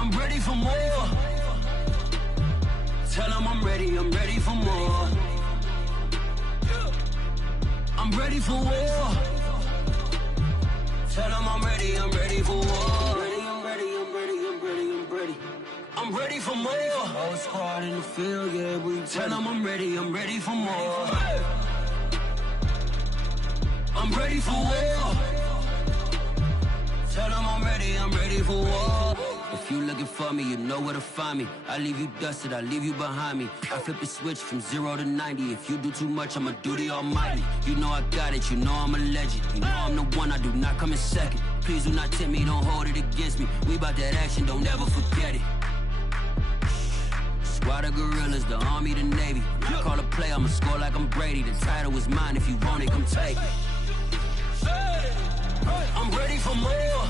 I'm ready for more. Tell them I'm ready for more. I'm ready for war. Tell them I'm ready for war. I'm ready for more. Whole squad in the field, yeah, we tell them I'm ready for more. I'm ready for war. Tell them I'm ready for war. If you looking for me, you know where to find me. I leave you dusted, I leave you behind me. I flip the switch from 0 to 90. If you do too much, I'ma do the almighty. You know I got it, you know I'm a legend. You know I'm the one, I do not come in second. Please do not tempt me, don't hold it against me. We bout that action, don't ever forget it. Squad of gorillas, the army, the navy. When I call a play, I'ma score like I'm Brady. The title is mine, if you want it, come take it. I'm ready for more.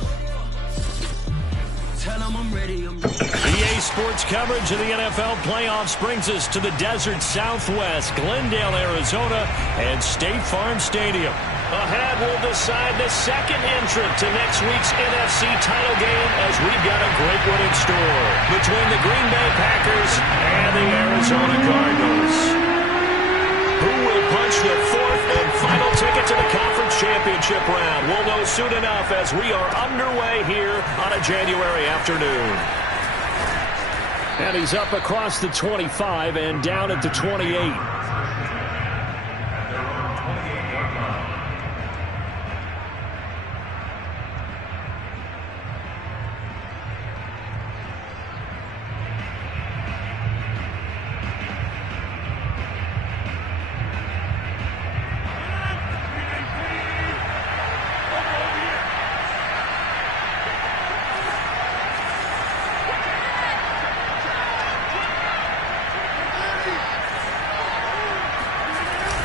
Tell them I'm ready. EA Sports coverage of the NFL playoffs brings us to the desert Southwest, Glendale, Arizona, and State Farm Stadium. Ahead, we'll decide the second entrant to next week's NFC title game as we've got a great one in store between the Green Bay Packers and the Arizona Cardinals. Who will punch the fourth and final ticket to the conference championship round? We'll know soon enough as we are underway here on a January afternoon. And he's up across the 25 and down at the 28.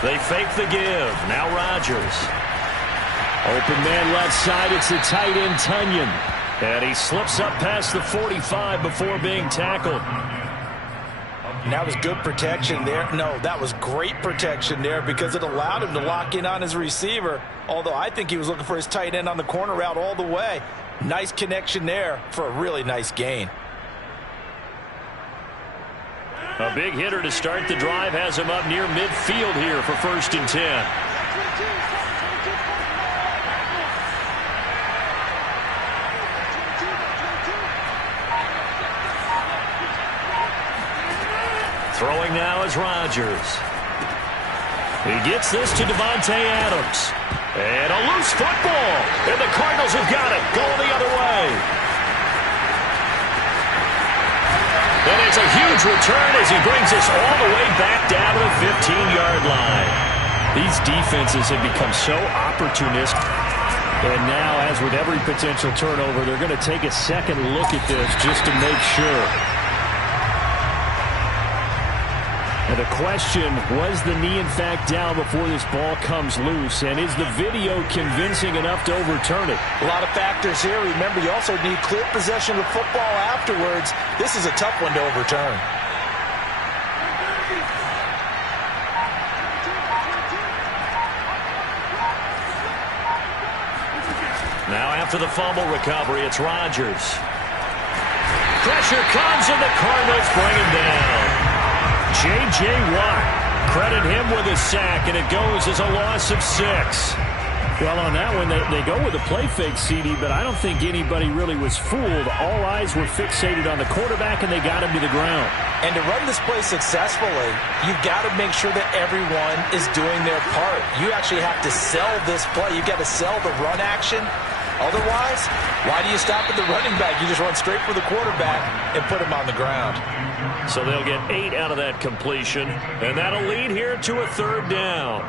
They fake the give. Now Rodgers. Open man left side. It's the tight end, Tunyon. And he slips up past the 45 before being tackled. And that was good protection there. No, that was great protection there because it allowed him to lock in on his receiver. Although I think he was looking for his tight end on the corner route all the way. Nice connection there for a really nice gain. A big hitter to start the drive has him up near midfield here for 1st and 10. Throwing now is Rodgers. He gets this to Devontae Adams. And a loose football. And the Cardinals have got it. Going the other way. And it's a huge return as he brings us all the way back down to the 15-yard line. These defenses have become so opportunistic. And now, as with every potential turnover, they're going to take a second look at this just to make sure. And the question, was the knee in fact down before this ball comes loose? And is the video convincing enough to overturn it? A lot of factors here. Remember, you also need clear possession of the football afterwards. This is a tough one to overturn. Now after the fumble recovery, it's Rodgers. Pressure comes and the Cardinals bring him down. J.J. Watt, credit him with a sack, and it goes as a loss of 6. Well, on that one, they go with a play fake, CD, but I don't think anybody really was fooled. All eyes were fixated on the quarterback, and they got him to the ground. And to run this play successfully, you've got to make sure that everyone is doing their part. You actually have to sell this play. You've got to sell the run action. Otherwise, why do you stop at the running back? You just run straight for the quarterback and put him on the ground. So they'll get 8 out of that completion, and that'll lead here to a 3rd down.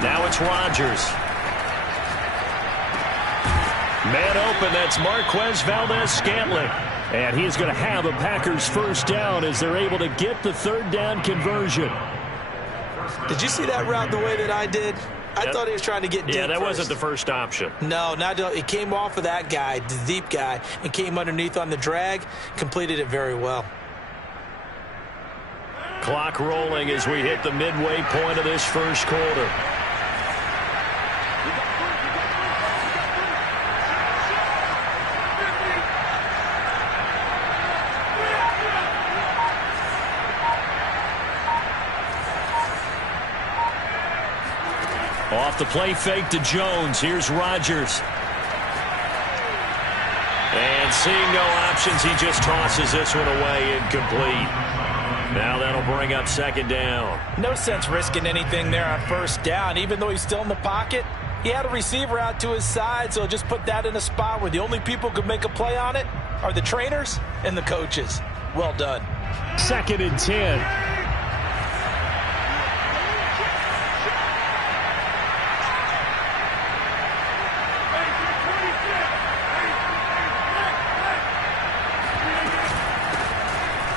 Now it's Rodgers. Man open, that's Marquez Valdez-Scantling. And he's going to have a Packers 1st down as they're able to get the 3rd down conversion. Did you see that route the way that I did? I thought he was trying to get deep. Yeah, that wasn't the first option. No, it came off of that guy, the deep guy, and came underneath on the drag, completed it very well. Clock rolling as we hit the midway point of this first quarter. Off the play fake to Jones. Here's Rodgers. And seeing no options, he just tosses this one away, incomplete. Now that'll bring up second down. No sense risking anything there on first down. Even though he's still in the pocket, he had a receiver out to his side, so just put that in a spot where the only people who could make a play on it are the trainers and the coaches. Well done. 2nd and 10.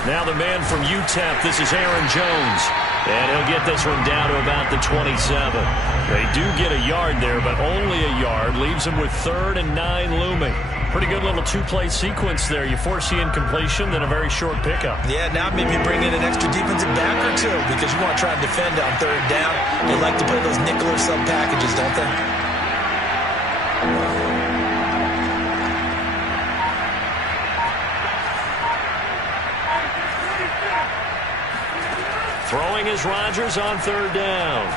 Now the man from UTEP, this is Aaron Jones. And he'll get this one down to about the 27. They do get a yard there, but only a yard. Leaves them with 3rd and 9 looming. Pretty good little two-play sequence there. You force the incompletion, then a very short pickup. Yeah, now maybe bring in an extra defensive back or two because you want to try to defend on 3rd down. They like to play those nickel or sub packages, don't they? Throwing is Rodgers on 3rd down.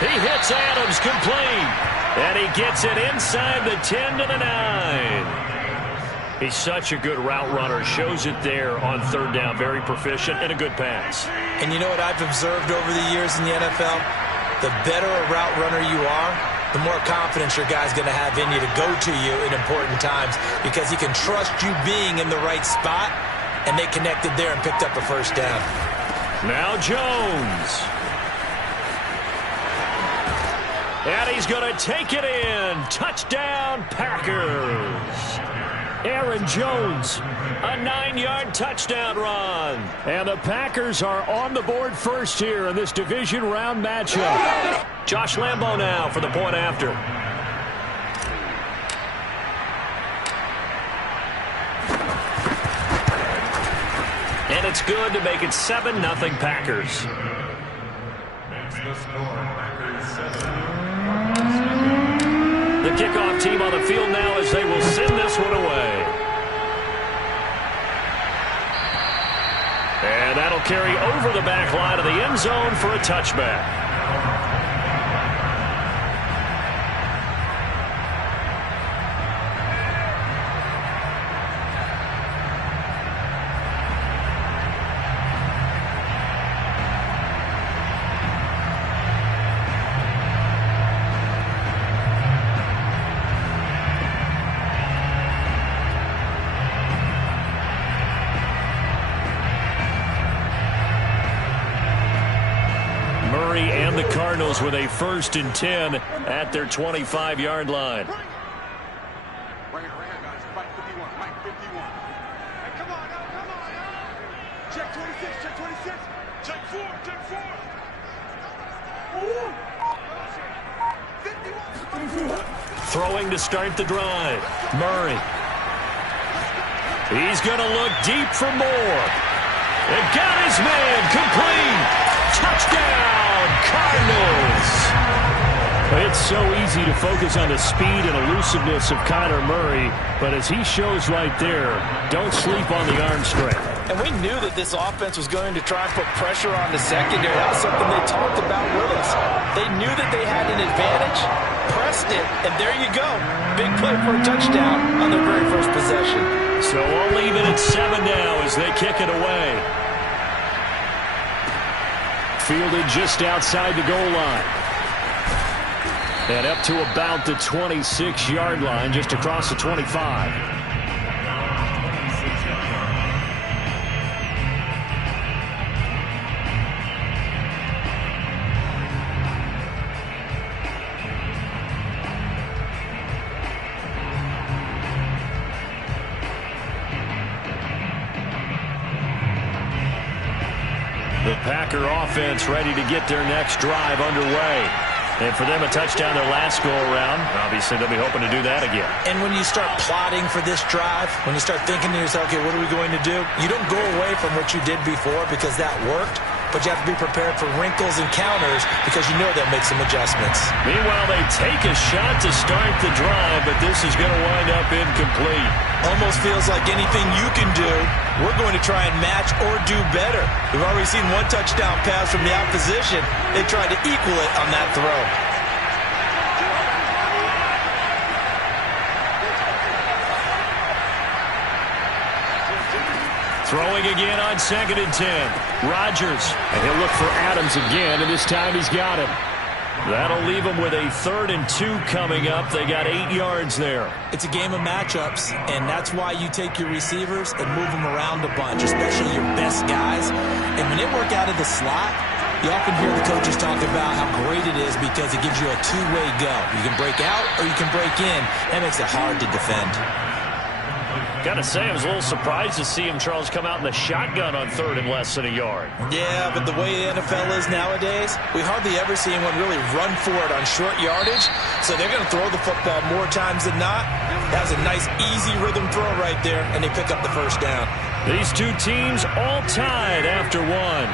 He hits Adams complete. And he gets it inside the 10 to the 9. He's such a good route runner. Shows it there on 3rd down. Very proficient and a good pass. And you know what I've observed over the years in the NFL? The better a route runner you are, the more confidence your guy's going to have in you to go to you in important times because he can trust you being in the right spot. And they connected there and picked up a first down. Now Jones. And he's going to take it in. Touchdown, Packers. Aaron Jones, a 9-yard touchdown run. And the Packers are on the board first here in this division round matchup. Josh Lambo now for the point after. And it's good to make it 7-0 Packers. The kickoff team on the field now as they will send this one away. And that'll carry over the back line of the end zone for a touchback. And the Cardinals with a 1st and 10 at their 25-yard line. Bring it around, guys. Mike 51. Mike 51. Hey, come on, now. Check 26. Check 26. Check 4. Check 4. Throwing to start the drive. Murray. He's going to look deep for more. And got his man complete. Touchdown, Cardinals. It's so easy to focus on the speed and elusiveness of Kyler Murray, but as he shows right there, don't sleep on the arm strength. And we knew that this offense was going to try and put pressure on the secondary. That was something they talked about with us. They knew that they had an advantage, pressed it, and there you go. Big play for a touchdown on their very first possession. So we'll leave it at 7 now as they kick it away. Fielded just outside the goal line. And up to about the 26-yard line, just across the 25. The Packer offense ready to get their next drive underway. And for them, a touchdown their last go-around. Obviously, they'll be hoping to do that again. And when you start plotting for this drive, when you start thinking to yourself, okay, what are we going to do? You don't go away from what you did before because that worked, but you have to be prepared for wrinkles and counters because you know they'll make some adjustments. Meanwhile, they take a shot to start the drive, but this is going to wind up incomplete. Almost feels like anything you can do, we're going to try and match or do better. We've already seen one touchdown pass from the opposition. They tried to equal it on that throw. Throwing again on 2nd and 10. Rodgers. And he'll look for Adams again, and this time he's got him. That'll leave them with a 3rd and 2 coming up. They got 8 yards there. It's a game of matchups, and that's why you take your receivers and move them around a bunch, especially your best guys. And when they work out of the slot, you often hear the coaches talk about how great it is because it gives you a two-way go. You can break out or you can break in. That makes it hard to defend. Got to say, I was a little surprised to see him, Charles, come out in the shotgun on 3rd and less than a yard. Yeah, but the way the NFL is nowadays, we hardly ever see anyone really run for it on short yardage. So they're going to throw the football more times than not. That was a nice, easy rhythm throw right there, and they pick up the first down. These two teams all tied after one.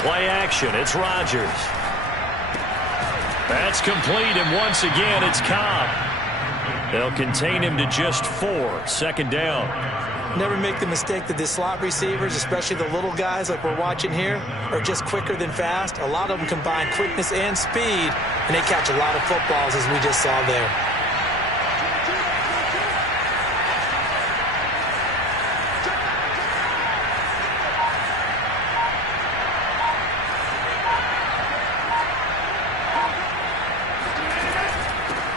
Play action, it's Rodgers. That's complete, and once again, it's Cobb. They'll contain him to just 4, 2nd down. Never make the mistake that the slot receivers, especially the little guys like we're watching here, are just quicker than fast. A lot of them combine quickness and speed, and they catch a lot of footballs, as we just saw there.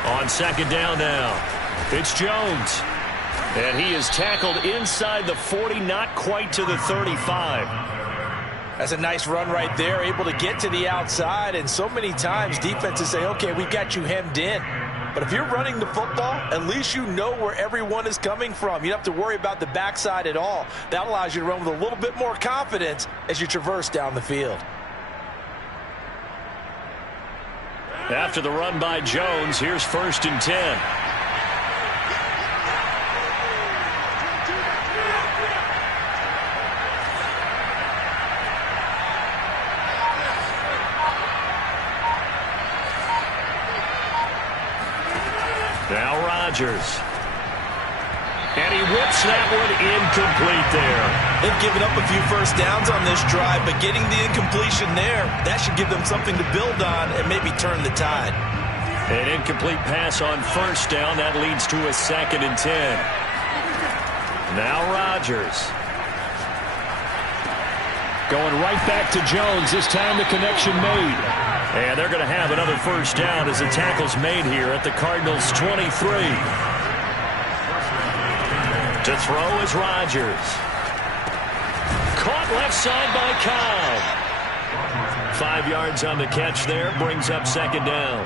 On 2nd down now, it's Jones. And he is tackled inside the 40, not quite to the 35. That's a nice run right there, able to get to the outside. And so many times defenses say, okay, we got you hemmed in. But if you're running the football, at least you know where everyone is coming from. You don't have to worry about the backside at all. That allows you to run with a little bit more confidence as you traverse down the field. After the run by Jones, here's 1st and 10. Now Rodgers. And he whips that one incomplete there. They've given up a few first downs on this drive, but getting the incompletion there, that should give them something to build on and maybe turn the tide. An incomplete pass on 1st down. That leads to a 2nd and 10. Now Rodgers. Going right back to Jones. This time the connection made. And they're going to have another 1st down as the tackle's made here at the Cardinals' 23. To throw is Rodgers. Caught left side by Cobb. 5 yards on the catch there. Brings up 2nd down.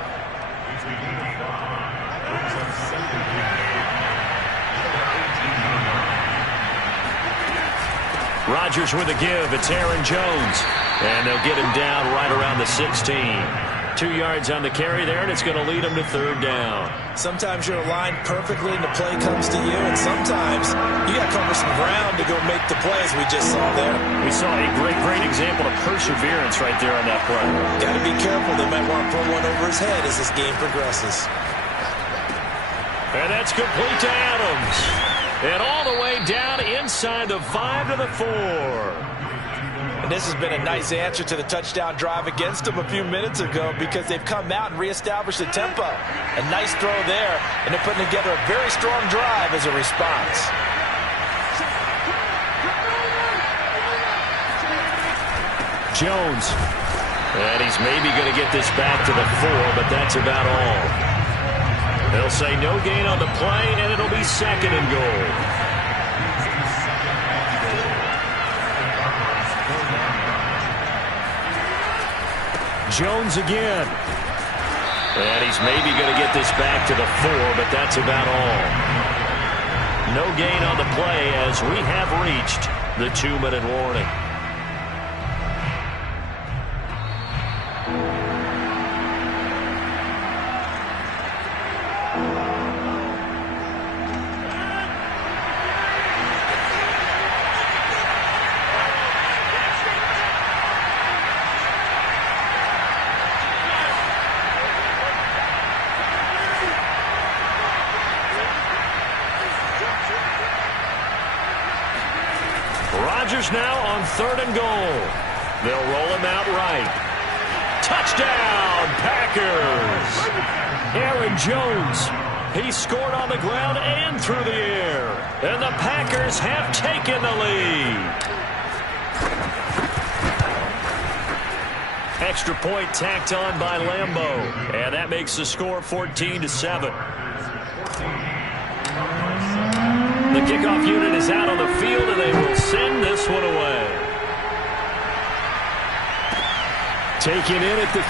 Rodgers with a give. It's Aaron Jones. And they'll get him down right around the 16. 2 yards on the carry there, and it's going to lead them to 3rd down. Sometimes you're aligned perfectly and the play comes to you, and sometimes you got to cover some ground to go make the play, as we just saw there. We saw a great example of perseverance right there on that play. Got to be careful. They might want to throw one over his head as this game progresses. And that's complete to Adams. And all the way down inside the 5 to the 4. And this has been a nice answer to the touchdown drive against them a few minutes ago because they've come out and reestablished the tempo. A nice throw there, and they're putting together a very strong drive as a response. Jones. And he's maybe going to get this back to the 4, but that's about all. They'll say no gain on the play, and it'll be 2nd and goal. Jones again. And he's maybe going to get this back to the 4, but that's about all. No gain on the play as we have reached the 2-minute warning. Rodgers now on 3rd and goal. They'll roll him out right. Touchdown, Packers! Aaron Jones. He scored on the ground and through the air. And the Packers have taken the lead. Extra point tacked on by Lambeau. And that makes the score 14-7. The kickoff unit is out on the field, and they will send this one away. Taken in at the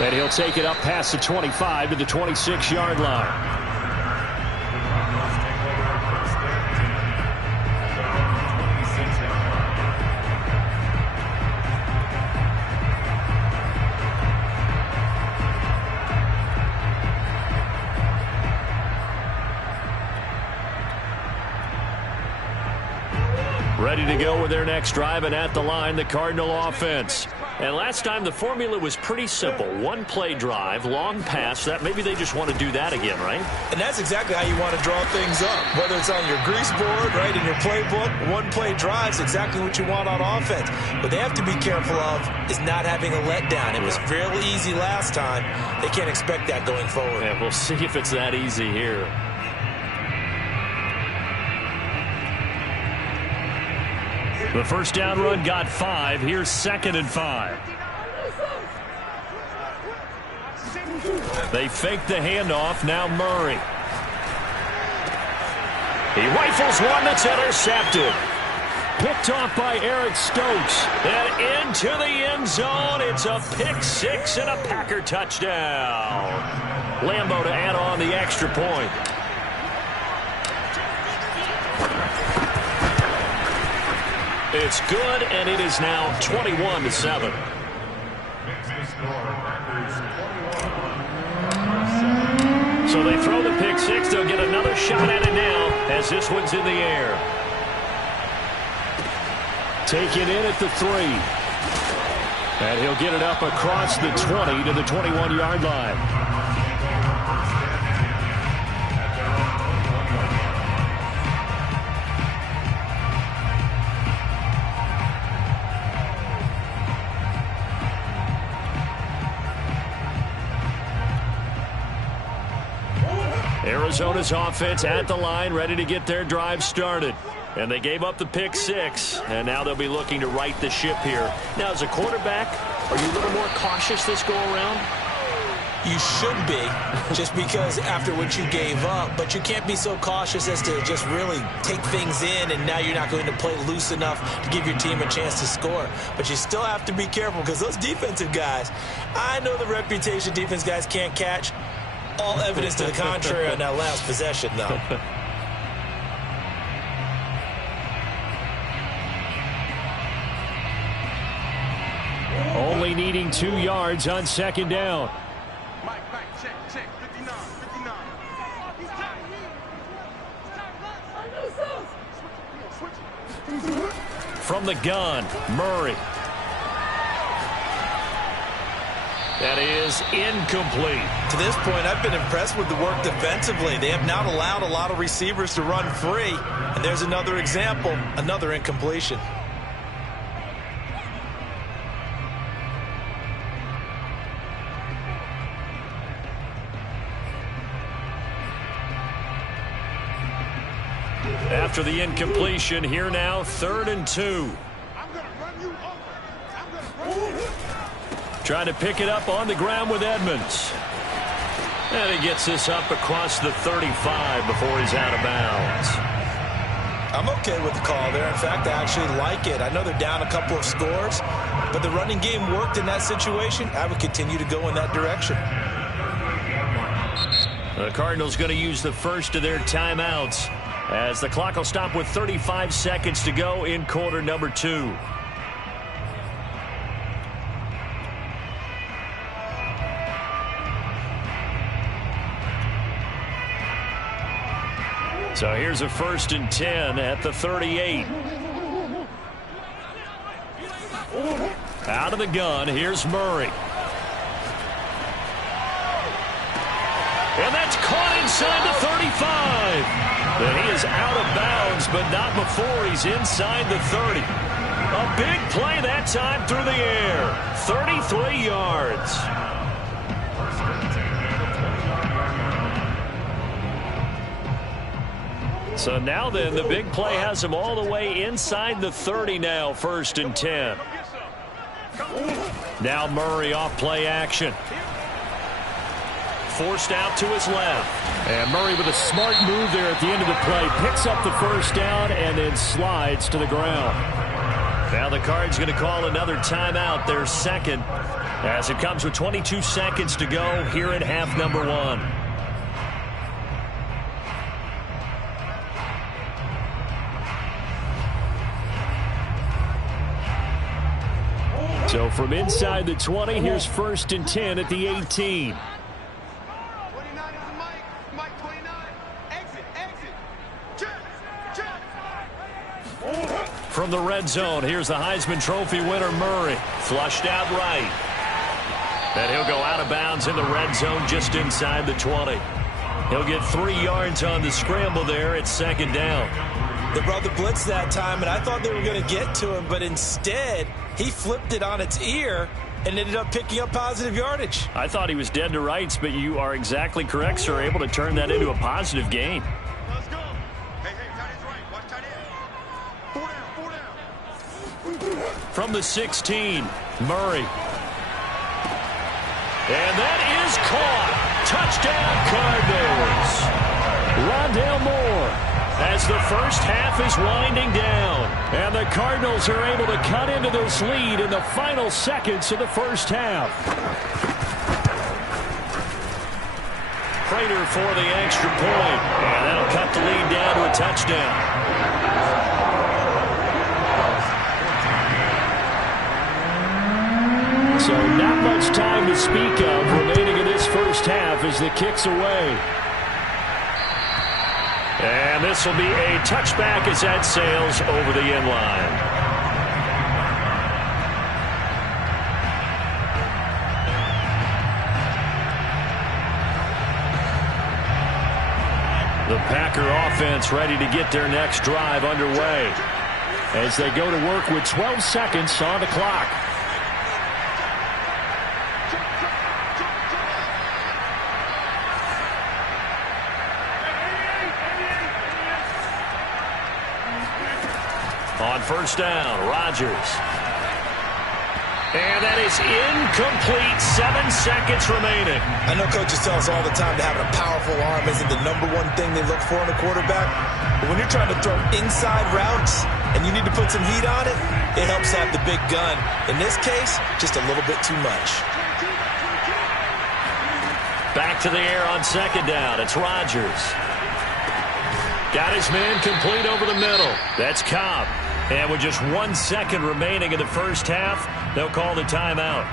3. And he'll take it up past the 25 to the 26-yard line. Ready to go with their next drive, and at the line, the Cardinal offense. And last time, the formula was pretty simple. One play drive, long pass. That maybe they just want to do that again, right? And that's exactly how you want to draw things up. Whether it's on your grease board, right, in your playbook, one play drive is exactly what you want on offense. What they have to be careful of is not having a letdown. It was fairly easy last time. They can't expect that going forward. Yeah, we'll see if it's that easy here. The first down run got 5. Here's 2nd and 5. They fake the handoff. Now Murray. He rifles one that's intercepted. Picked off by Eric Stokes. And into the end zone. It's a pick 6 and a Packer touchdown. Lambeau to add on the extra point. It's good, and it is now 21-7. So they throw the pick 6. They'll get another shot at it now as this one's in the air. Taken in at the 3. And he'll get it up across the 20 to the 21-yard line. Arizona's offense at the line, ready to get their drive started. And they gave up the pick 6, and now they'll be looking to right the ship here. Now, as a quarterback, are you a little more cautious this go-around? You should be, just because after what you gave up. But you can't be so cautious as to just really take things in, and now you're not going to play loose enough to give your team a chance to score. But you still have to be careful, because those defensive guys, I know the reputation defense guys can't catch. All evidence to the contrary on that last possession, though. Only needing 2 yards on 2nd down. Mike, check, 59. From the gun, Murray. That is incomplete. To this point, I've been impressed with the work defensively. They have not allowed a lot of receivers to run free. And there's another example, another incompletion. After the incompletion, here now, 3rd and 2. Trying to pick it up on the ground with Edmonds. And he gets this up across the 35 before he's out of bounds. I'm okay with the call there. In fact, I actually like it. I know they're down a couple of scores, but the running game worked in that situation. I would continue to go in that direction. The Cardinals going to use the first of their timeouts as the clock will stop with 35 seconds to go in quarter number 2. So here's a 1st and 10 at the 38. Out of the gun, here's Murray. And that's caught inside the 35. And he is out of bounds, but not before he's inside the 30. A big play that time through the air. 33 yards. So now then, the big play has him all the way inside the 30 now, 1st and 10. Now Murray off play action. Forced out to his left. And Murray with a smart move there at the end of the play. Picks up the 1st down and then slides to the ground. Now the Cards going to call another timeout, their second, as it comes with 22 seconds to go here at half number 1. So from inside the 20, here's 1st and 10 at the 18. From the red zone, here's the Heisman Trophy winner Murray. Flushed out right. And he'll go out of bounds in the red zone just inside the 20. He'll get 3 yards on the scramble there at 2nd down. They brought the blitz that time, and I thought they were going to get to him, but instead he flipped it on its ear and ended up picking up positive yardage. I thought he was dead to rights, but you are exactly correct, sir. Able to turn that into a positive gain. Let's go. Hey, tight end's right. Watch tight end. 4 down. From the 16, Murray. And that is caught. Touchdown, Cardinals. Rondale Moore. As the first half is winding down. And the Cardinals are able to cut into this lead in the final seconds of the first half. Prater for the extra point. And that'll cut the lead down to a touchdown. So not much time to speak of remaining in this first half as the kick's away. And this will be a touchback as that sails over the end line. The Packer offense ready to get their next drive underway as they go to work with 12 seconds on the clock. On 1st down, Rodgers. And that is incomplete. 7 seconds remaining. I know coaches tell us all the time that having a powerful arm isn't the #1 thing they look for in a quarterback. But when you're trying to throw inside routes and you need to put some heat on it, it helps have the big gun. In this case, just a little bit too much. Back to the air on 2nd down. It's Rodgers. Got his man complete over the middle. That's Cobb. And with just 1 second remaining in the first half, they'll call the timeout.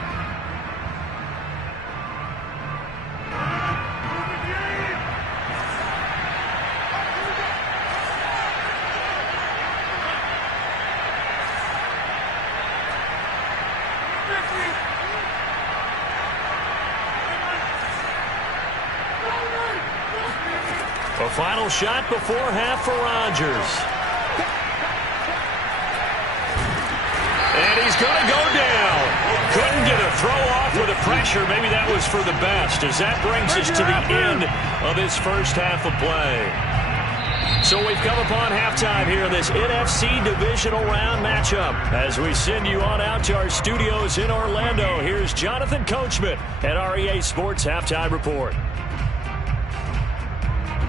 A final shot before half for Rodgers. And he's going to go down. Couldn't get a throw off with the pressure. Maybe that was for the best, as that brings us to the end of this first half of play. So we've come upon halftime here in this NFC Divisional Round matchup. As we send you on out to our studios in Orlando, here's Jonathan Coachman at REA Sports Halftime Report.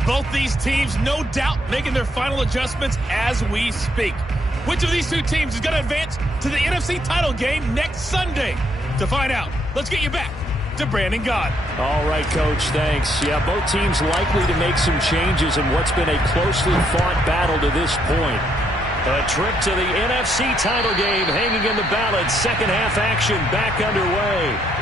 Both these teams, no doubt, making their final adjustments as we speak. Which of these two teams is going to advance to the NFC title game next Sunday? To find out, let's get you back to Brandon Gaudin. All right, Coach, thanks. Yeah, both teams likely to make some changes in what's been a closely fought battle to this point. A trip to the NFC title game hanging in the balance. Second half action back underway.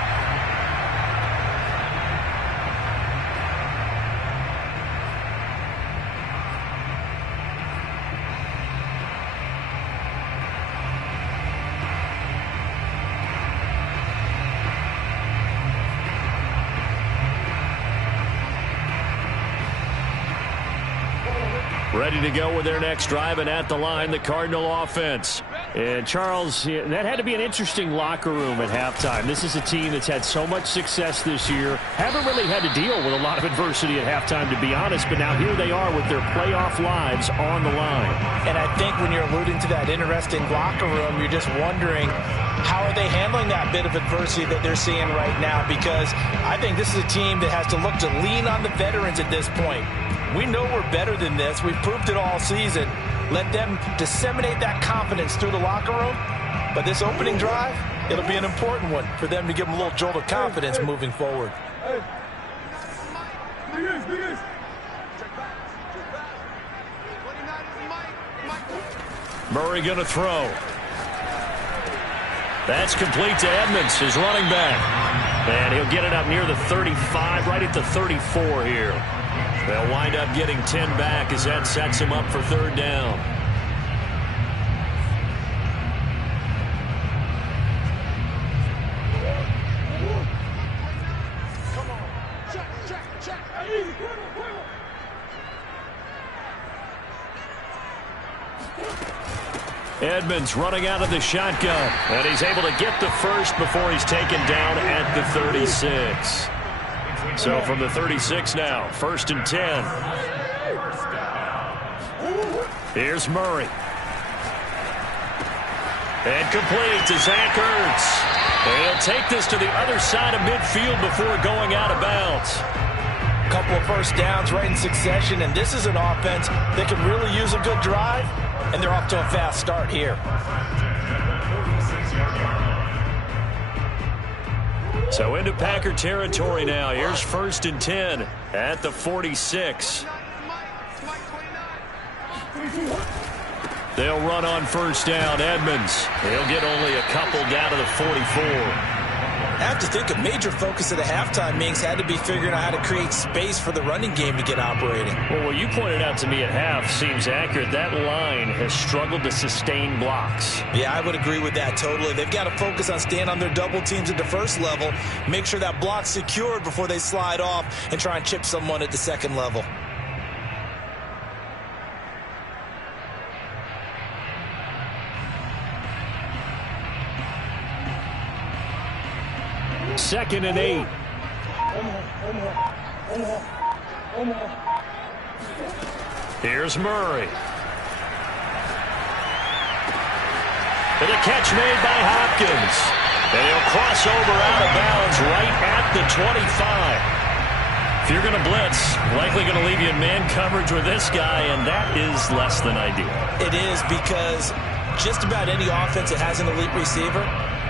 Ready to go with their next drive, and at the line, the Cardinal offense. And Charles, that had to be an interesting locker room at halftime. This is a team that's had so much success this year. Haven't really had to deal with a lot of adversity at halftime, to be honest, but now here they are with their playoff lives on the line. And I think when you're alluding to that interesting locker room, you're just wondering, how are they handling that bit of adversity that they're seeing right now? Because I think this is a team that has to look to lean on the veterans at this point. We know we're better than this. We've proved it all season. Let them disseminate that confidence through the locker room. But this opening drive, it'll be an important one for them to give them a little jolt of confidence moving forward. Murray going to throw. That's complete to Edmonds, his running back. And he'll get it up near the 35, right at the 34 here. They'll wind up getting 10 back as that sets him up for third down. Come on. Check. Edmonds running out of the shotgun, and he's able to get the first before he's taken down at the 36. So from the 36 now, 1st and 10. Here's Murray. And complete to Zach Ertz. And he'll take this to the other side of midfield before going out of bounds. Couple of first downs right in succession, and this is an offense that can really use a good drive, and they're off to a fast start here. So into Packer territory now. Here's 1st and 10 at the 46. They'll run on first down. Edmonds. He'll get only a couple down to the 44. I have to think a major focus of the halftime meetings had to be figuring out how to create space for the running game to get operating. Well, what you pointed out to me at half seems accurate. That line has struggled to sustain blocks. Yeah, I would agree with that totally. They've got to focus on staying on their double teams at the first level, make sure that block's secured before they slide off and try and chip someone at the second level. Second and 8. Here's Murray. And a catch made by Hopkins. And he'll cross over out of bounds right at the 25. If you're going to blitz, likely going to leave you in man coverage with this guy, and that is less than ideal. It is, because just about any offense that has an elite receiver,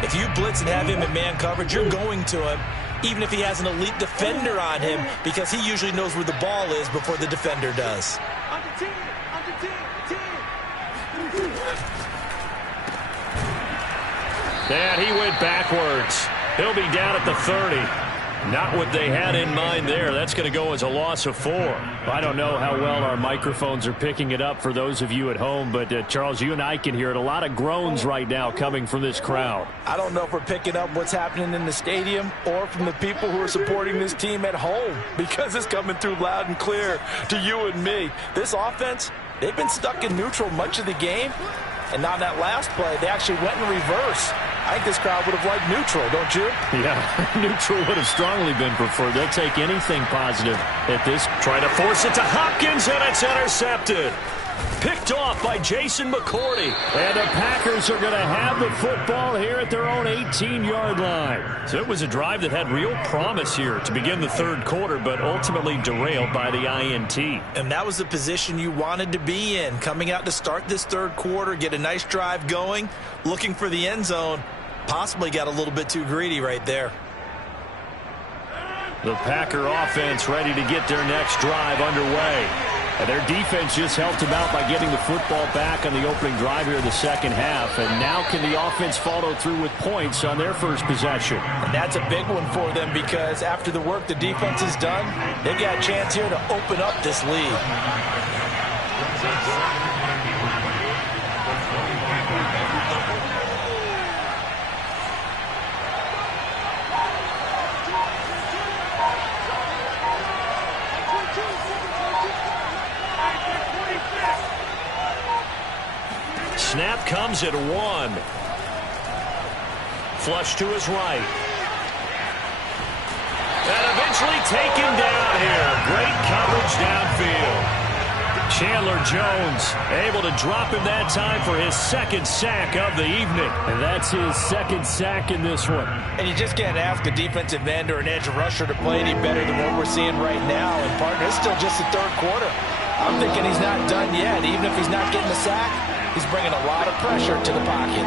if you blitz and have him in man coverage, you're going to him, even if he has an elite defender on him, because he usually knows where the ball is before the defender does. And he went backwards. He'll be down at the 30. Not what they had in mind there. That's going to go as a loss of 4. I don't know how well our microphones are picking it up for those of you at home, but Charles, you and I can hear it. A lot of groans right now coming from this crowd. I don't know if we're picking up what's happening in the stadium or from the people who are supporting this team at home, because it's coming through loud and clear to you and me. This offense, they've been stuck in neutral much of the game, and on that last play, they actually went in reverse. I think this crowd would have liked neutral, don't you? Yeah, neutral would have strongly been preferred. They'll take anything positive at this. Trying to force it to Hopkins, and it's intercepted. Picked off by Jason McCourty. And the Packers are going to have the football here at their own 18-yard line. So it was a drive that had real promise here to begin the third quarter, but ultimately derailed by the INT. And that was the position you wanted to be in. Coming out to start this third quarter, get a nice drive going, looking for the end zone. Possibly got a little bit too greedy right there. The Packer offense ready to get their next drive underway. And their defense just helped them out by getting the football back on the opening drive here in the second half. And now can the offense follow through with points on their first possession? And that's a big one for them because after the work the defense has done, they've got a chance here to open up this lead. Snap comes at 1. Flush to his right. And eventually taken down here. Great coverage downfield. Chandler Jones able to drop him that time for his second sack of the evening. And that's his second sack in this one. And you just can't ask a defensive end or an edge rusher to play any better than what we're seeing right now. And partner, it's still just the third quarter. I'm thinking he's not done yet. Even if he's not getting a sack, he's bringing a lot of pressure to the pocket.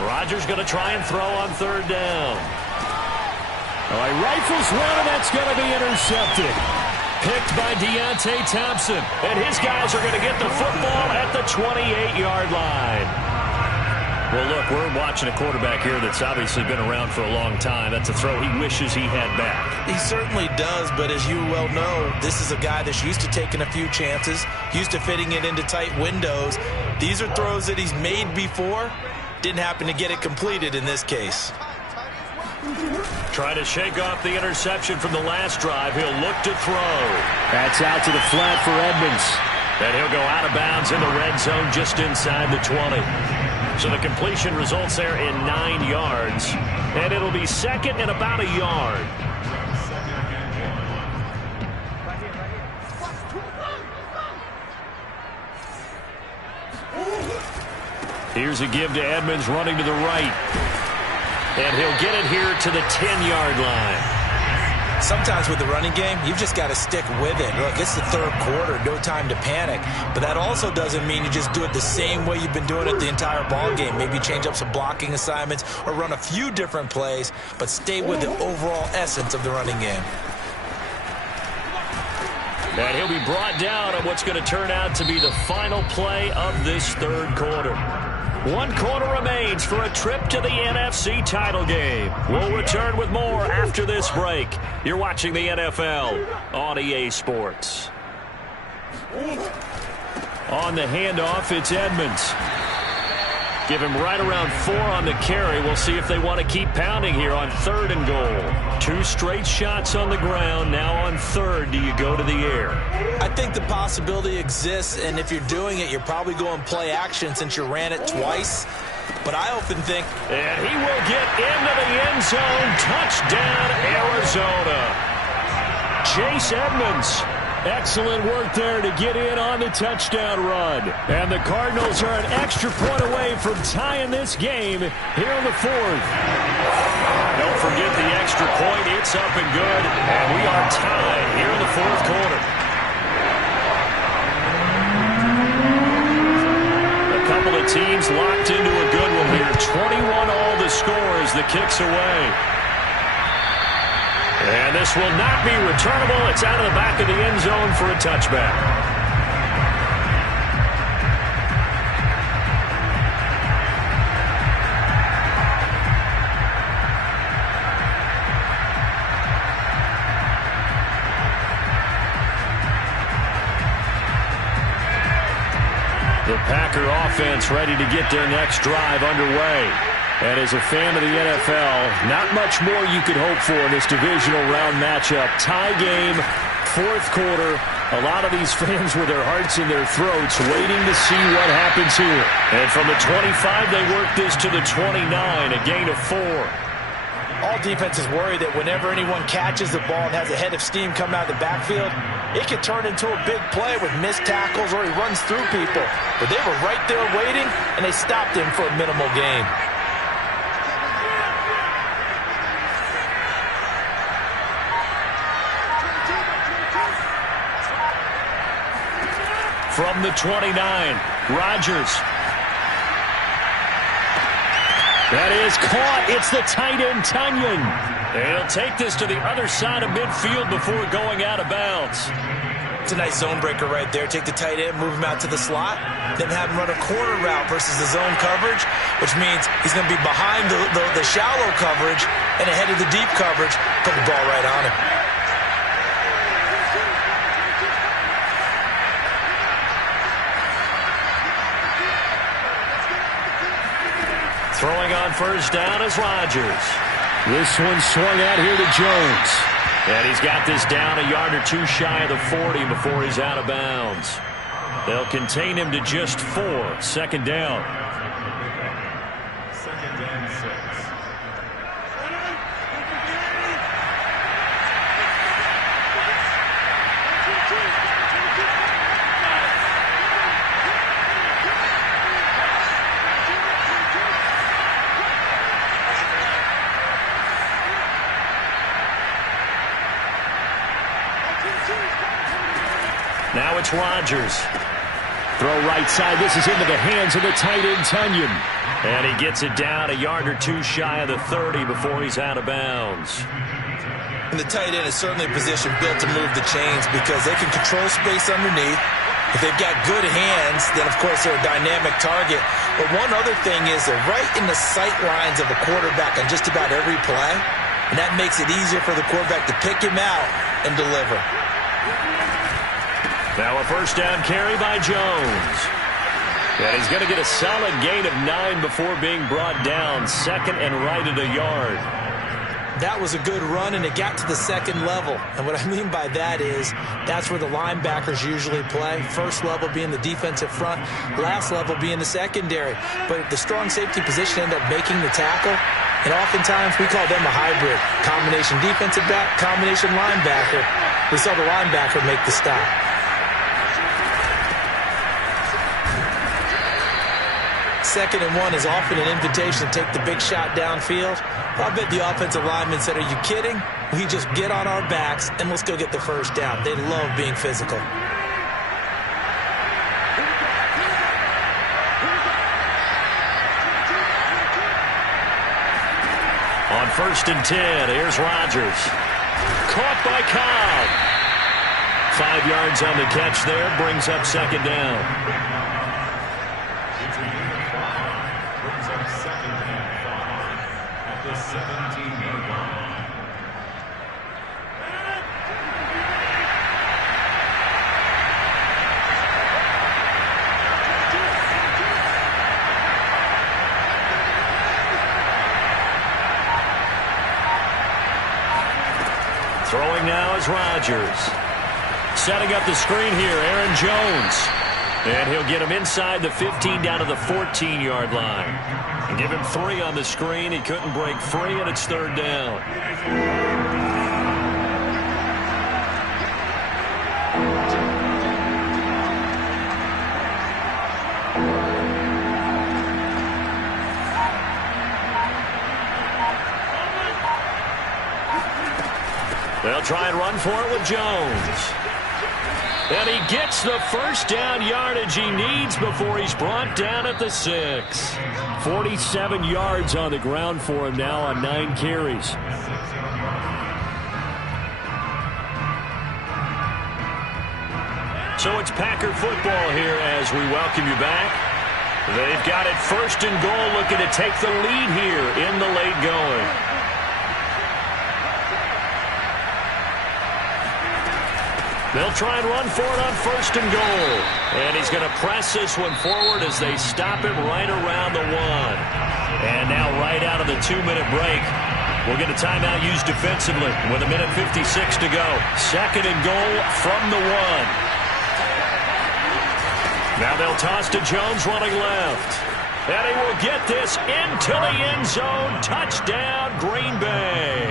Rodgers going to try and throw on third down. Oh, he rifles one, and that's going to be intercepted. Picked by Deontay Thompson. And his guys are going to get the football at the 28-yard line. Well, look, we're watching a quarterback here that's obviously been around for a long time. That's a throw he wishes he had back. He certainly does, but as you well know, this is a guy that's used to taking a few chances, used to fitting it into tight windows. These are throws that he's made before. Didn't happen to get it completed in this case. Trying to shake off the interception from the last drive. He'll look to throw. That's out to the flat for Edmonds. And he'll go out of bounds in the red zone just inside the 20. So the completion results there in 9 yards. And it'll be second and about a yard. Here's a give to Edmonds running to the right. And he'll get it here to the 10-yard line. Sometimes with the running game, you've just got to stick with it. Look, it's the third quarter, no time to panic. But that also doesn't mean you just do it the same way you've been doing it the entire ball game. Maybe change up some blocking assignments or run a few different plays, but stay with the overall essence of the running game. And he'll be brought down on what's going to turn out to be the final play of this third quarter. 1 quarter remains for a trip to the NFC title game. We'll return with more after this break. You're watching the NFL on EA Sports. On the handoff, it's Edmonds. Give him right around 4 on the carry. We'll see if they want to keep pounding here on 3rd and goal. 2 straight shots on the ground. Now on 3rd, do you go to the air? I think the possibility exists, and if you're doing it, you're probably going play action since you ran it twice. But I often think... And he will get into the end zone. Touchdown, Arizona. Chase Edmonds. Excellent work there to get in on the touchdown run. And the Cardinals are an extra point away from tying this game here in the 4th. Don't forget the extra point. It's up and good. And we are tied here in the 4th quarter. A couple of teams locked into a good one here. 21 all the score as the kick's away. And this will not be returnable. It's out of the back of the end zone for a touchback. The Packer offense ready to get their next drive underway. And as a fan of the NFL, not much more you could hope for in this divisional round matchup. Tie game, 4th quarter. A lot of these fans with their hearts in their throats waiting to see what happens here. And from the 25, they work this to the 29, a gain of 4. all defenses worry that whenever anyone catches the ball and has a head of steam come out of the backfield, it can turn into a big play with missed tackles or he runs through people. But they were right there waiting, and they stopped him for a minimal gain. From the 29, Rodgers. That is caught. It's the tight end, Tunyon. He'll take this to the other side of midfield before going out of bounds. It's a nice zone breaker right there. Take the tight end, move him out to the slot, then have him run a corner route versus the zone coverage, which means he's going to be behind the shallow coverage and ahead of the deep coverage. Put the ball right on him. Throwing on first down is Rodgers. This one swung out here to Jones. And he's got this down a yard or two shy of the 40 before he's out of bounds. They'll contain him to just 4. Second down. Second and 6. Now it's Rodgers. Throw right side. This is into the hands of the tight end, Tunyon. And he gets it down a yard or two shy of the 30 before he's out of bounds. And the tight end is certainly a position built to move the chains because they can control space underneath. If they've got good hands, then, of course, they're a dynamic target. But one other thing is they're right in the sight lines of a quarterback on just about every play. And that makes it easier for the quarterback to pick him out and deliver. Now a first down carry by Jones. And he's going to get a solid gain of 9 before being brought down. Second and right at a yard. That was a good run, and it got to the second level. And what I mean by that is that's where the linebackers usually play. First level being the defensive front, last level being the secondary. But the strong safety position ended up making the tackle, and oftentimes we call them a hybrid. Combination defensive back, combination linebacker. We saw the linebacker make the stop. Second and 1 is often an invitation to take the big shot downfield. I bet the offensive lineman said, "Are you kidding? We just get on our backs and let's go get the first down." They love being physical. On first and 10, here's Rodgers. Caught by Cobb. 5 yards on the catch there, brings up second down. Throwing now is Rodgers. Setting up the screen here, Aaron Jones. And he'll get him inside the 15 down to the 14-yard line. And give him 3 on the screen. He couldn't break free, and it's third down. They'll try and run for it with Jones. And he gets the first down yardage he needs before he's brought down at the 6. 47 yards on the ground for him now on 9 carries. So it's Packer football here as we welcome you back. They've got it first and goal, looking to take the lead here in the late going. They'll try and run for it on first and goal. And he's going to press this one forward as they stop it right around the 1. And now right out of the 2-minute break, we'll get a timeout used defensively with 1:56 to go. Second and goal from the 1. Now they'll toss to Jones running left. And he will get this into the end zone. Touchdown, Green Bay.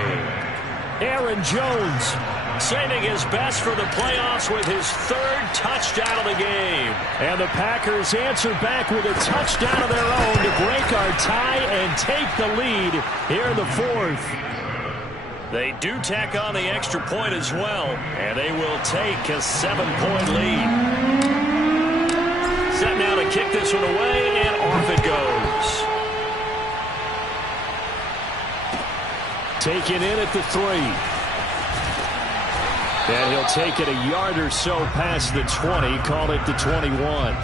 Aaron Jones saving his best for the playoffs with his third touchdown of the game. And the Packers answer back with a touchdown of their own to break our tie and take the lead here in the fourth. They do tack on the extra point as well, and they will take a 7-point lead. Set now to kick this one away, and off it goes. Taken in at the 3. And he'll take it a yard or so past the 20, call it the 21.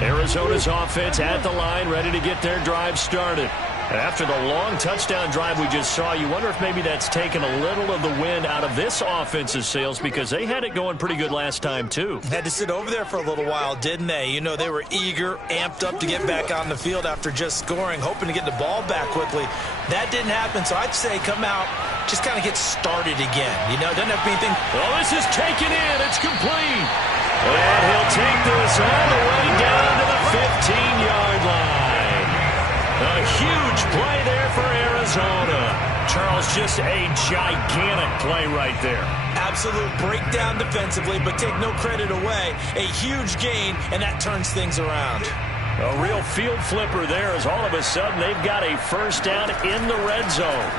Arizona's offense at the line, ready to get their drive started. After the long touchdown drive we just saw, you wonder if maybe that's taken a little of the wind out of this offense's sails, because they had it going pretty good last time, too. Had to sit over there for a little while, didn't they? You know, they were eager, amped up to get back on the field after just scoring, hoping to get the ball back quickly. That didn't happen, so I'd say come out, just kind of get started again. You know, doesn't have to be anything. Well, this is taken in. It's complete. And he'll take this all the way down to the 15-yard line. A huge play there for Arizona. Charles, just a gigantic play right there. Absolute breakdown defensively, but take no credit away. A huge gain, and that turns things around. A real field flipper there, as all of a sudden they've got a first down in the red zone.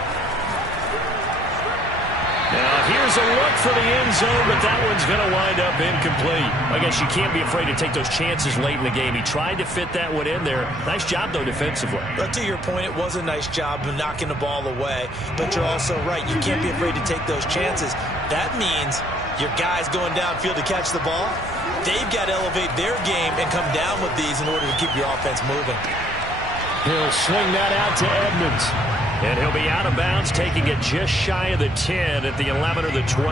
Now, here's a look for the end zone, but that one's going to wind up incomplete. I guess you can't be afraid to take those chances late in the game. He tried to fit that one in there. Nice job, though, defensively. But to your point, it was a nice job of knocking the ball away. But you're also right. You can't be afraid to take those chances. That means your guys going downfield to catch the ball, they've got to elevate their game and come down with these in order to keep your offense moving. He'll swing that out to Edmonds. And he'll be out of bounds, taking it just shy of the 10 at the 11 or the 12.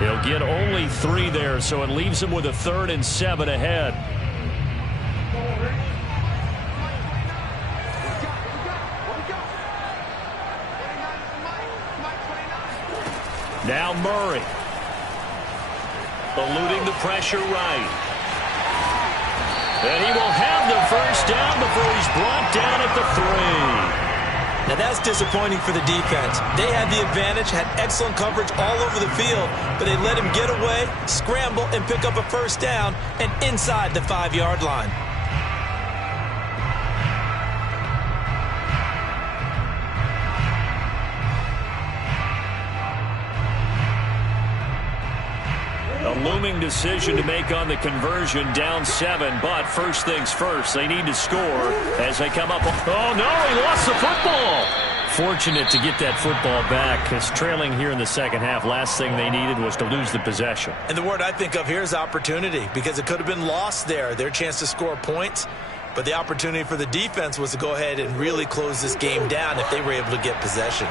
He'll get only 3 there, so it leaves him with a 3rd and 7 ahead. Now Murray. Eluding the pressure right. And he will have the first down before he's brought down at the 3. Now that's disappointing for the defense. They had the advantage, had excellent coverage all over the field, but they let him get away, scramble, and pick up a first down, and inside the 5-yard line. A looming decision to make on the conversion, down 7, but first things first, they need to score as they come up. Oh, no, he lost the football. Fortunate to get that football back, because trailing here in the second half, last thing they needed was to lose the possession. And the word I think of here is opportunity, because it could have been lost there, their chance to score points, but the opportunity for the defense was to go ahead and really close this game down if they were able to get possession.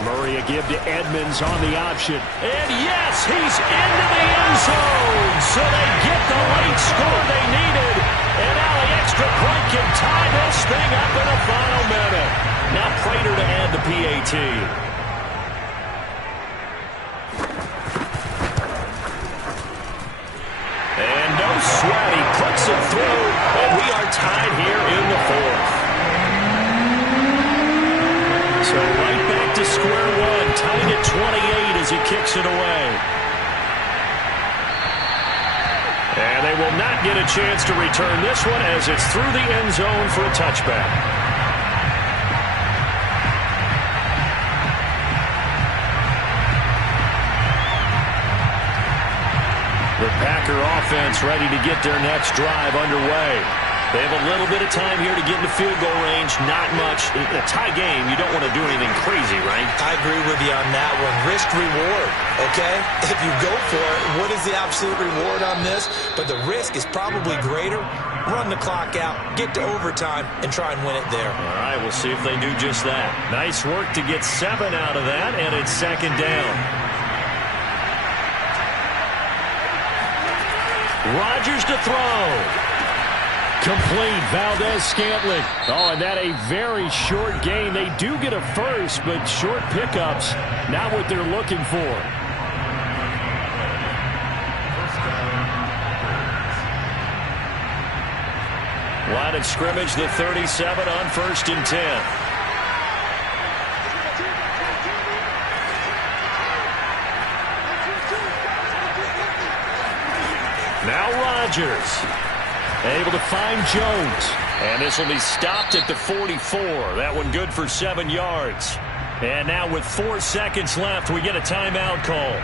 Murray a give to Edmonds on the option. And yes, he's into the end zone. So they get the late score they needed. And now the extra point can tie this thing up in the final minute. Now Prater to add the PAT. And no sweat. He puts it through. And we are tied here in the 4th. So right back to square one, tied at 28 as he kicks it away. And they will not get a chance to return this one as it's through the end zone for a touchback. The Packer offense ready to get their next drive underway. They have a little bit of time here to get in the field goal range. Not much. In a tie game, you don't want to do anything crazy, right? I agree with you on that one. Risk reward, okay? If you go for it, what is the absolute reward on this? But the risk is probably greater. Run the clock out, get to overtime, and try and win it there. All right, we'll see if they do just that. Nice work to get 7 out of that, and it's 2nd down. Rodgers to throw. Complete. Valdez-Scantling. Oh, and that a very short gain. They do get a first, but short pickups, not what they're looking for. Line of scrimmage, the 37 on 1st and 10. Now Rodgers. Able to find Jones. And this will be stopped at the 44. That one good for 7 yards. And now with 4 seconds left, we get a timeout call.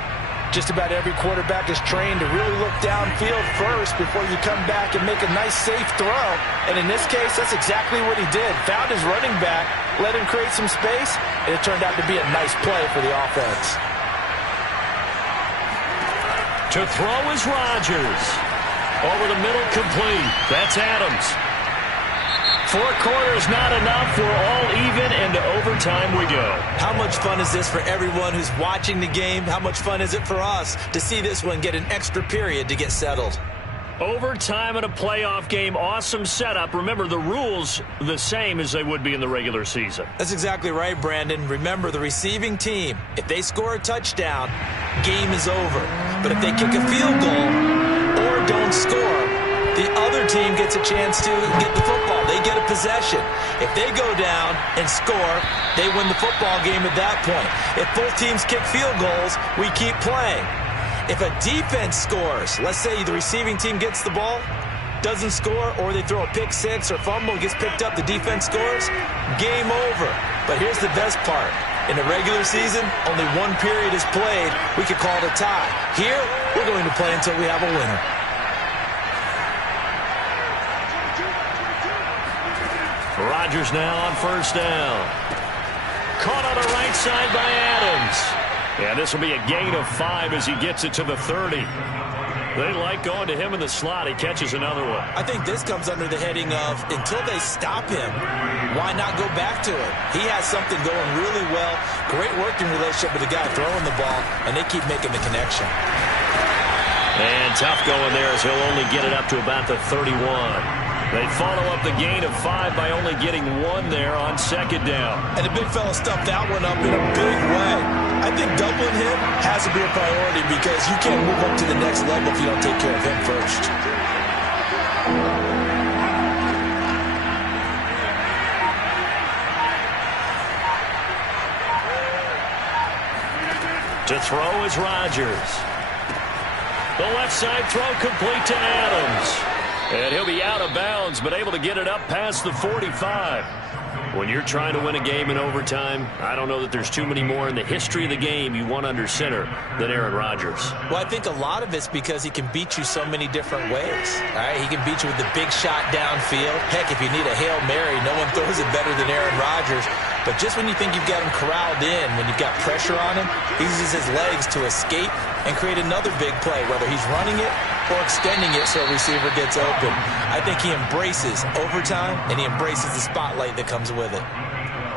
Just about every quarterback is trained to really look downfield first before you come back and make a nice, safe throw. And in this case, that's exactly what he did. Found his running back, let him create some space, and it turned out to be a nice play for the offense. To throw is Rodgers. Over the middle, complete. That's Adams. 4 quarters not enough. We're all even, and to overtime we go. How much fun is this for everyone who's watching the game? How much fun is it for us to see this one get an extra period to get settled? Overtime in a playoff game, awesome setup. Remember, the rules the same as they would be in the regular season. That's exactly right, Brandon. Remember, the receiving team, if they score a touchdown, game is over. But if they kick a field goal or don't score, the other team gets a chance to get the football. They get a possession. If they go down and score, they win the football game at that point. If both teams kick field goals, we keep playing. If a defense scores, let's say the receiving team gets the ball, doesn't score, or they throw a pick six or fumble, gets picked up, the defense scores, game over. But here's the best part. In the regular season, only 1 period is played. We could call it a tie. Here, we're going to play until we have a winner. Rodgers now on 1st down. Caught on the right side by Adams. And this will be a gain of 5 as he gets it to the 30. They like going to him in the slot. He catches another one. I think this comes under the heading of until they stop him, why not go back to it? He has something going really well. Great working relationship with the guy throwing the ball, and they keep making the connection. And tough going there as he'll only get it up to about the 31. They follow up the gain of 5 by only getting 1 there on 2nd down. And the big fella stuffed that one up in a big way. I think doubling him has to be a priority because you can't move up to the next level if you don't take care of him first. To throw is Rodgers. The left side throw complete to Adams. And he'll be out of bounds, but able to get it up past the 45. When you're trying to win a game in overtime, I don't know that there's too many more in the history of the game you want under center than Aaron Rodgers. Well, I think a lot of it's because he can beat you so many different ways. All right, he can beat you with the big shot downfield. Heck, if you need a Hail Mary, no one throws it better than Aaron Rodgers. But just when you think you've got him corralled in, when you've got pressure on him, he uses his legs to escape and create another big play, whether he's running it or extending it so a receiver gets open. I think he embraces overtime, and he embraces the spotlight that comes with it.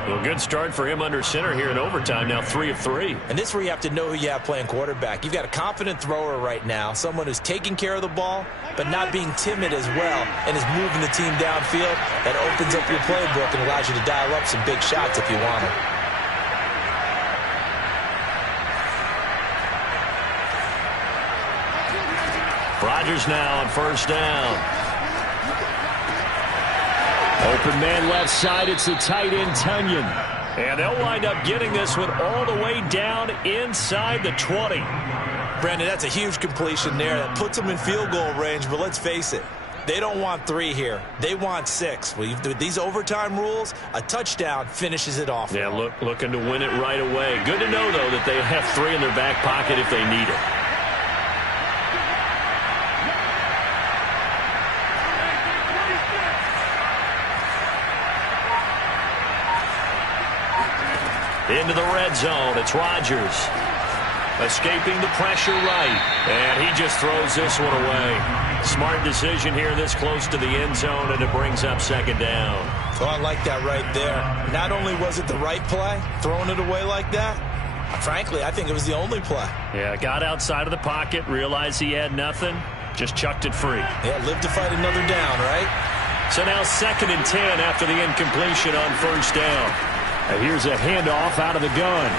Well, good start for him under center here in overtime, now 3 of 3. And this is where you have to know who you have playing quarterback. You've got a confident thrower right now, someone who's taking care of the ball, but not being timid as well, and is moving the team downfield. That opens up your playbook and allows you to dial up some big shots if you want them. Rodgers now on 1st down. Open man left side. It's the tight end, Tunyon. And they'll wind up getting this one all the way down inside the 20. Brandon, that's a huge completion there. That puts them in field goal range, but let's face it. They don't want 3 here. They want 6. With these overtime rules, a touchdown finishes it off. Yeah, looking to win it right away. Good to know, though, that they have 3 in their back pocket if they need it. Into the red zone. It's Rodgers. Escaping the pressure right. And he just throws this one away. Smart decision here this close to the end zone, and it brings up 2nd down. Oh, I like that right there. Not only was it the right play, throwing it away like that, frankly, I think it was the only play. Yeah, got outside of the pocket, realized he had nothing, Just chucked it free. Yeah, live to fight another down, right? So now 2nd and 10 after the incompletion on first down. And here's a handoff out of the gun.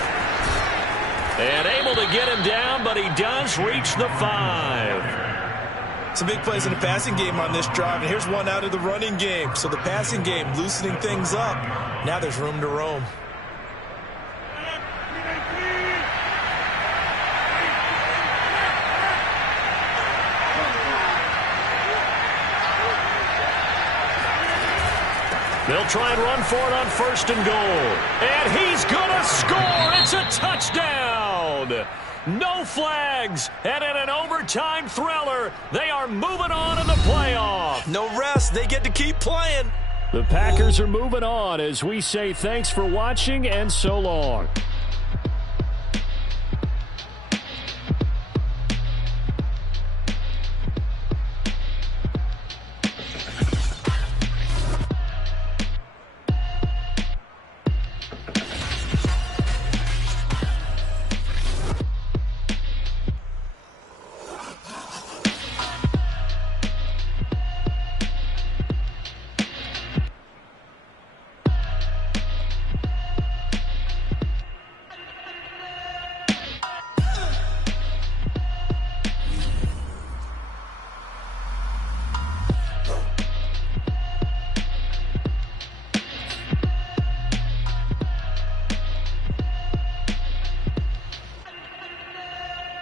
And able to get him down, but he does reach the 5. Some big plays in the passing game on this drive, and here's one out of the running game. So the passing game loosening things up. Now there's room to roam. They'll try and run for it on 1st and goal. And he's going to score. It's a touchdown. No flags. And in an overtime thriller, they are moving on in the playoff. No rest. They get to keep playing. The Packers are moving on as we say thanks for watching and so long.